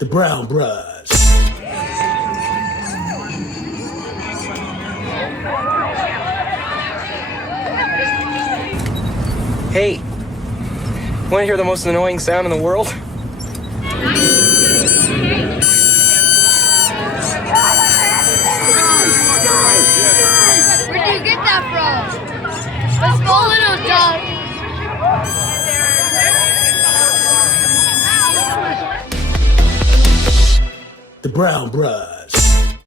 TheBrownBruhs. Hey, want to hear the most annoying sound in the world? Where'd you get that from? A small little dog. TheBrownBruhs.